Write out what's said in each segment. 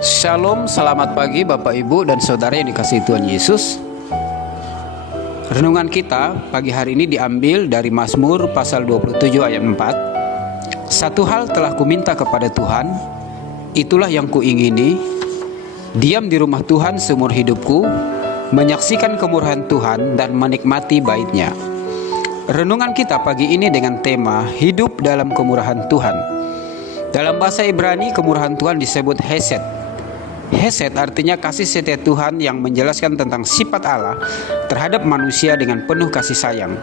Shalom, selamat pagi Bapak Ibu dan Saudara yang dikasihi Tuhan Yesus. Renungan kita pagi hari ini diambil dari Mazmur pasal 27 ayat 4. Satu hal telah kuminta kepada Tuhan, itulah yang kuingini, diam di rumah Tuhan seumur hidupku, menyaksikan kemurahan Tuhan dan menikmati bait-Nya. Renungan kita pagi ini dengan tema hidup dalam kemurahan Tuhan. Dalam bahasa Ibrani, kemurahan Tuhan disebut hesed. Hesed artinya kasih setia Tuhan yang menjelaskan tentang sifat Allah terhadap manusia dengan penuh kasih sayang.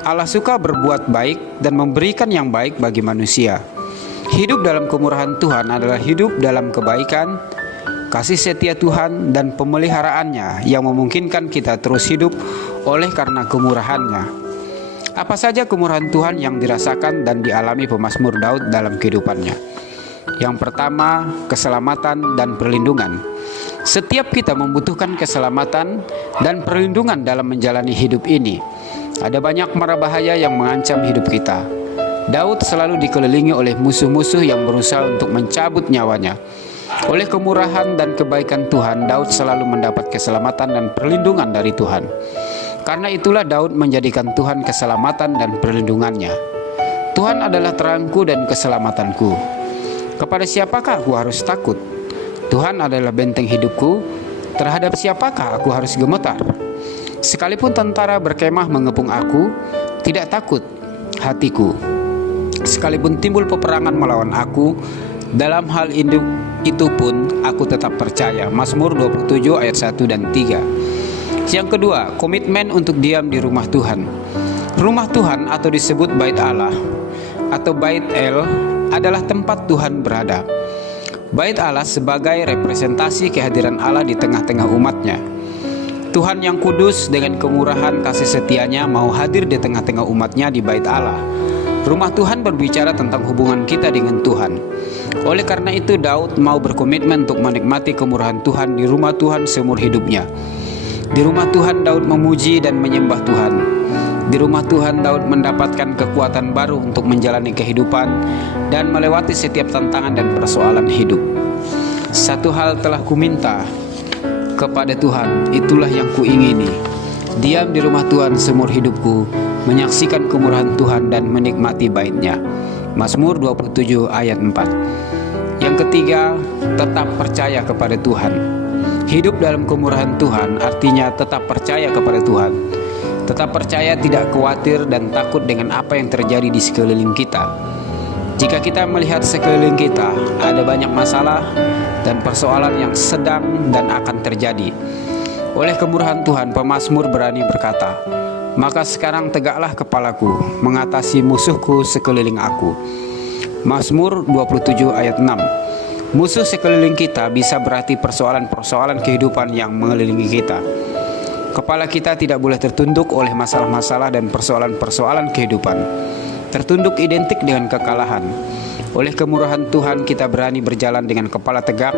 Allah suka berbuat baik dan memberikan yang baik bagi manusia. Hidup dalam kemurahan Tuhan adalah hidup dalam kebaikan, kasih setia Tuhan dan pemeliharaannya yang memungkinkan kita terus hidup oleh karena kemurahannya. Apa saja kemurahan Tuhan yang dirasakan dan dialami pemazmur Daud dalam kehidupannya? Yang pertama, keselamatan dan perlindungan. Setiap kita membutuhkan keselamatan dan perlindungan dalam menjalani hidup ini. Ada banyak mara bahaya yang mengancam hidup kita. Daud selalu dikelilingi oleh musuh-musuh yang berusaha untuk mencabut nyawanya. Oleh kemurahan dan kebaikan Tuhan, Daud selalu mendapat keselamatan dan perlindungan dari Tuhan. Karena itulah Daud menjadikan Tuhan keselamatan dan perlindungannya. Tuhan adalah terangku dan keselamatanku. Kepada siapakah aku harus takut? Tuhan adalah benteng hidupku. Terhadap siapakah aku harus gemetar? Sekalipun tentara berkemah mengepung aku, tidak takut hatiku. Sekalipun timbul peperangan melawan aku, dalam hal itu pun aku tetap percaya. Mazmur 27 ayat 1 dan 3. Yang kedua, komitmen untuk diam di rumah Tuhan. Rumah Tuhan atau disebut bait Allah atau bait El adalah tempat Tuhan berada. Bait Allah sebagai representasi kehadiran Allah di tengah-tengah umatnya. Tuhan yang kudus dengan kemurahan kasih setianya mau hadir di tengah-tengah umatnya di bait Allah. Rumah Tuhan berbicara tentang hubungan kita dengan Tuhan. Oleh karena itu Daud mau berkomitmen untuk menikmati kemurahan Tuhan di rumah Tuhan seumur hidupnya. Di rumah Tuhan Daud memuji dan menyembah Tuhan. Di rumah Tuhan Daud mendapatkan kekuatan baru untuk menjalani kehidupan dan melewati setiap tantangan dan persoalan hidup. Satu hal telah kuminta kepada Tuhan, itulah yang kuingini. Diam di rumah Tuhan seumur hidupku, menyaksikan kemurahan Tuhan dan menikmati bait-Nya. Mazmur 27 ayat 4. Yang ketiga, tetap percaya kepada Tuhan. Hidup dalam kemurahan Tuhan artinya tetap percaya kepada Tuhan. Tetap percaya, tidak khawatir dan takut dengan apa yang terjadi di sekeliling kita. Jika kita melihat sekeliling kita, ada banyak masalah dan persoalan yang sedang dan akan terjadi. Oleh kemurahan Tuhan, pemazmur berani berkata, "Maka sekarang tegaklah kepalaku, mengatasi musuhku sekeliling aku." Mazmur 27 ayat 6. Musuh sekeliling kita bisa berarti persoalan-persoalan kehidupan yang mengelilingi kita. Kepala kita tidak boleh tertunduk oleh masalah-masalah dan persoalan-persoalan kehidupan. Tertunduk identik dengan kekalahan. Oleh kemurahan Tuhan kita berani berjalan dengan kepala tegak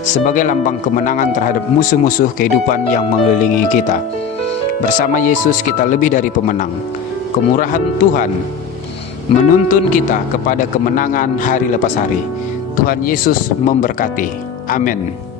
sebagai lambang kemenangan terhadap musuh-musuh kehidupan yang mengelilingi kita. Bersama Yesus kita lebih dari pemenang. Kemurahan Tuhan menuntun kita kepada kemenangan hari lepas hari. Tuhan Yesus memberkati. Amin.